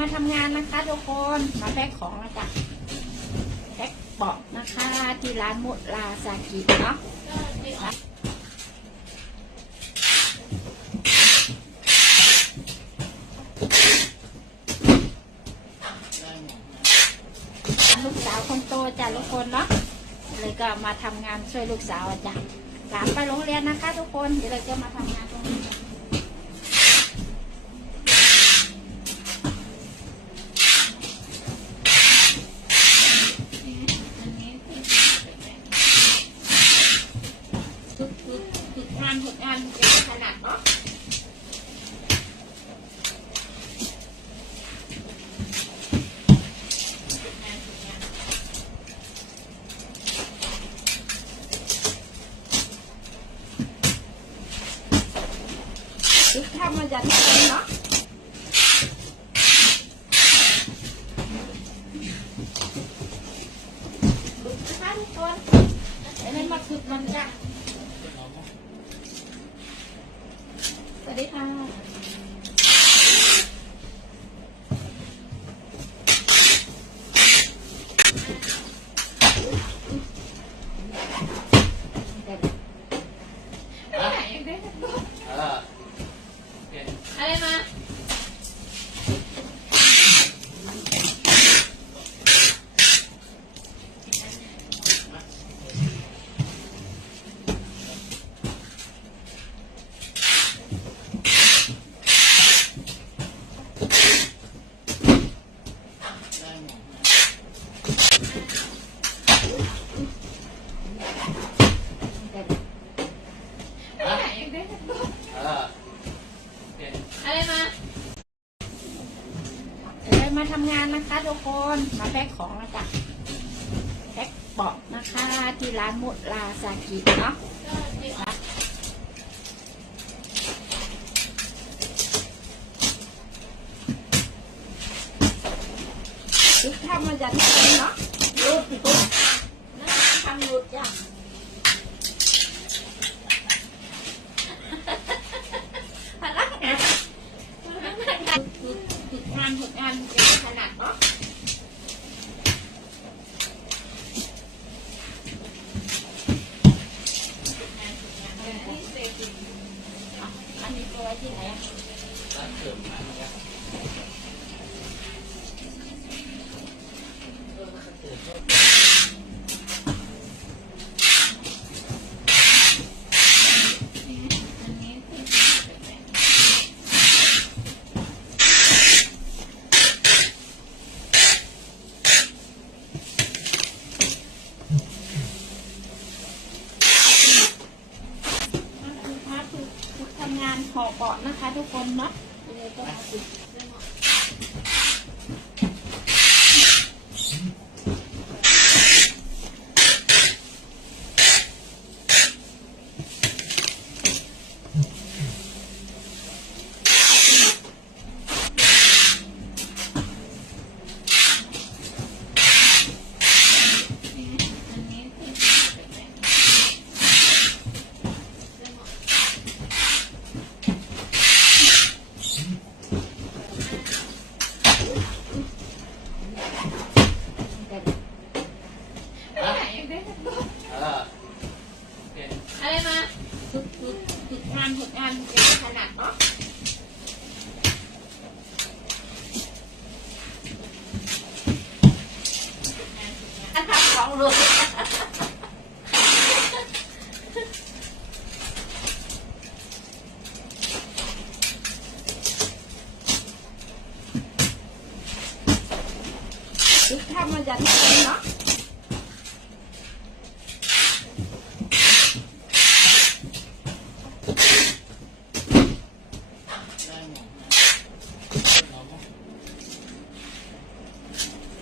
มาทำงานนะคะทุกคนมาแพ็คของนะจ๊ะแพ็คเบาะนะคะที่ร้านมุลาซากิเนาะลูกสาวคนโตจ้ะทุกคนเนาะเลยก็มาทำงานช่วยลูกสาวอะจ้ะหลานไปโรงเรียนนะคะ ทุกคนเดี๋ยวเราจะมาทำงานตรงนี้ ทุกทุก ทุกงานทุกงานเป็นขนาดเนาะทุกทำมาจากไหนเนาะดูนะคะทุกคนอันนี้มาฝึกมันจ้ะ ส วัสดีค่ะ เออเป็น อะไรมา ได้หมดเออ เป็นอะไรมาเดี๋ยวมาทำงานนะคะทุกคนมาแพ็คของนะจ๊ะแพ็คเบาะนะคะที่ร้านมุลาซากิเนาะทุกทำมาจากไหนเนาะหลุดหลุดนะทำหลุดจ้ะ พนักงานพนักงานฝึกฝึกงานฝึกงานเป็นขนาดเนาะอันนี้ตัวไว้ที่ไหนอะ ร้านเสริมมานะครับเออมันเสริมก็ อันนี้ที่มันคือพาร์ทคือคือทำงา นห่อเบาะนะคะ ทุกคนเนาะเลยก็มาฝึก อันนี้ที่อะไร เออเป็น อะไรมาฝึกฝึกฝึกงานฝึกงานเป็นขนาดเนาะอันทำของรวมฝึกทำมาจากไหนเนาะ ได้หมดนะ สวัสดีค่ะ เออ เอาก็มาติดอีกละ เป็น เอาก็มาติดอีกละ เอา เอา ก็ ก็มาติดอีกละ เอา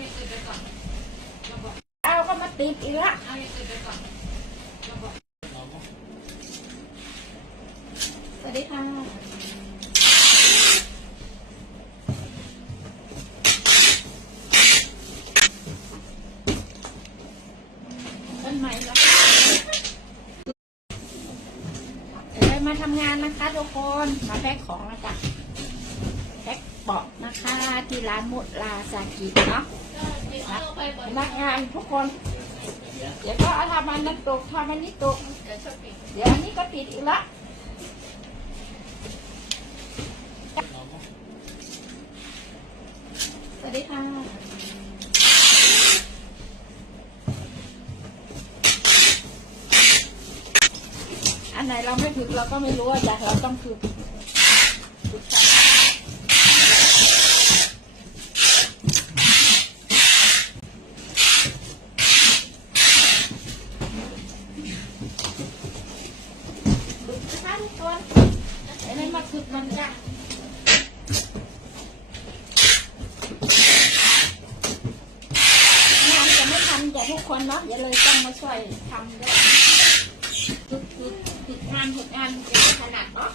อย่างอื่นไปก่อนเอาก็มาติดอีกละ เอาอย่างอื่นไปก่อน เอาก็ สวัสดีค่ะ ม่แล้ว เดี๋ยวเรา มาทำงานนะคะทุกคนมาแพ็คของนะจ๊ะแพ็คเปาะนะคะที่ร้านมุลาซากิเนาะพนักงานทุกคน เดี๋ยวก็เอาทำอันนั้นตกทำอันนี้ตก เดี๋ยวอันนี้ก็ปิดอีกละสวัสดีค่ะ อันไหนเราไม่ถึงเราก็ไม่รู้อะจ้ะเราต้องคือฝึกถึกนะคะทุกคนไอ้นั่นมาฝึกมันจ้ะงานจะไม่ทำจะทุกคนเนาะอย่าเลยต้องมาช่วยทำด้วยฝึกฝึกฝึกงานหกงานจะได้ถนัดเนาะ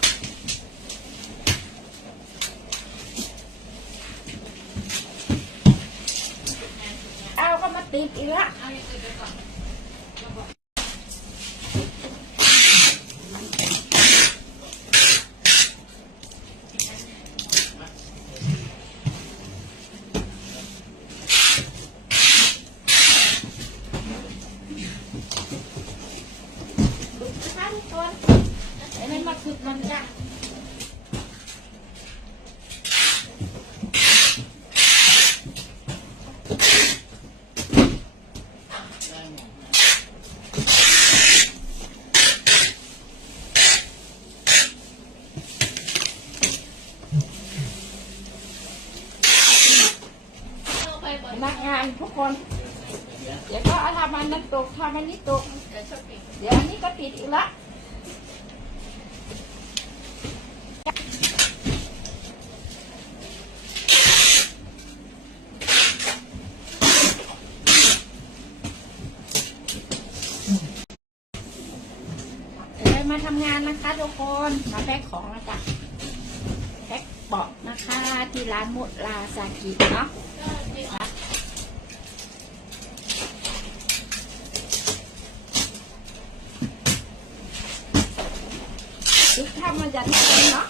เอาก็มาติดอีกละฝึกนะคะทุกคนไอ้นั่นมาฝึกมันจ้ะ พนักงานทุกคน เดี๋ยวก็เอาทำอันนั้นตกทำอันนี้ตก เดี๋ยวอันนี้ก็ปิดอีกละเดี๋ยวเรามาทำงานนะคะทุกคนมาแพ็คของนะจ๊ะแพ็คบอกนะคะที่ร้านมุลาซากิเนาะคือทำมาจากที่ไหนเนาะ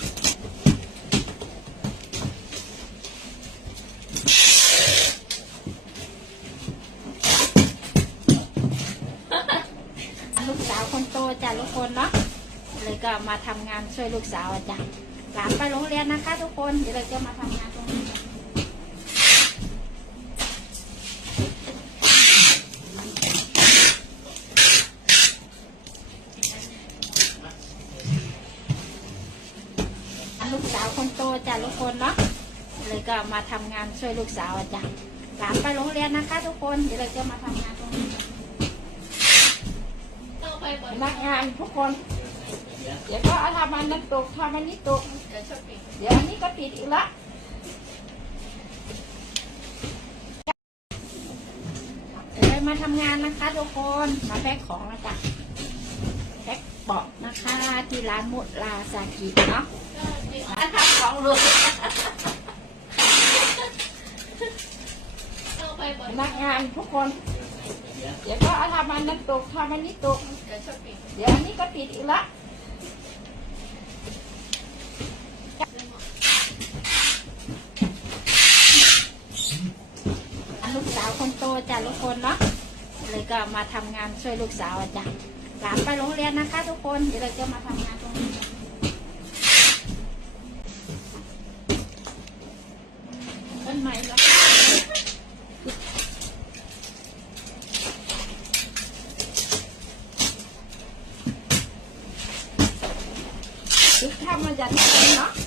ลูกสาวคนโตจ้ะทุกคนเนาะ เลยก็มาทำงานช่วยลูกสาวอะจ้ะหลานไปโรงเรียนนะคะ ทุกคนเดี๋ยวเราจะมาทำงานตรงนี้ลูกสาวคนโตจ้ะทุกคนเนาะเลยก็มาทำงานช่วยลูกสาวอะจ้ะหลานไปโรงเรียนนะคะ ทุกคนเดี๋ยวเราจะมาทำงานตรงนี้พนักงานทุกคน เดี๋ยวก็เอาทำอันนั้นตกทำอันนี้ตก เดี๋ยวอันนี้ก็ปิดอีกละเดี๋ยวมาทำงานนะคะทุกคนมาแพ็คของนะจ๊ะแพ็คเบาะนะคะที่ร้านมุลาซากิเนาะอันทำของลูกนักงานทุกคนเดี๋ยวก็เอาทำอันนั้นตกทำอันนี้ตก เดี๋ยวอันนี้ก็ปิดอีกละ ลูกสาวคนโตจ้ะทุกคนเนาะเลยก็มาทำงานช่วยลูกสาวจ้ะหลานไปโรงเรียนนะคะ ทุกคนเดี๋ยวเราจะมาทำงานตรงนี้ต้นไม้แล้วทำมาจากไหนเนาะ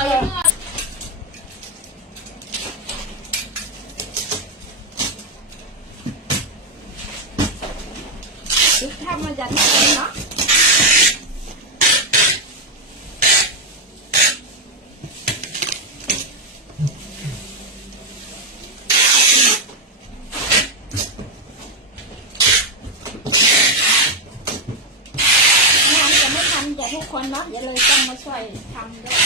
ทำมันจะไม่ทำเนาะทุกคนเนาะอย่าเลยต้องมาช่วยทำด้วย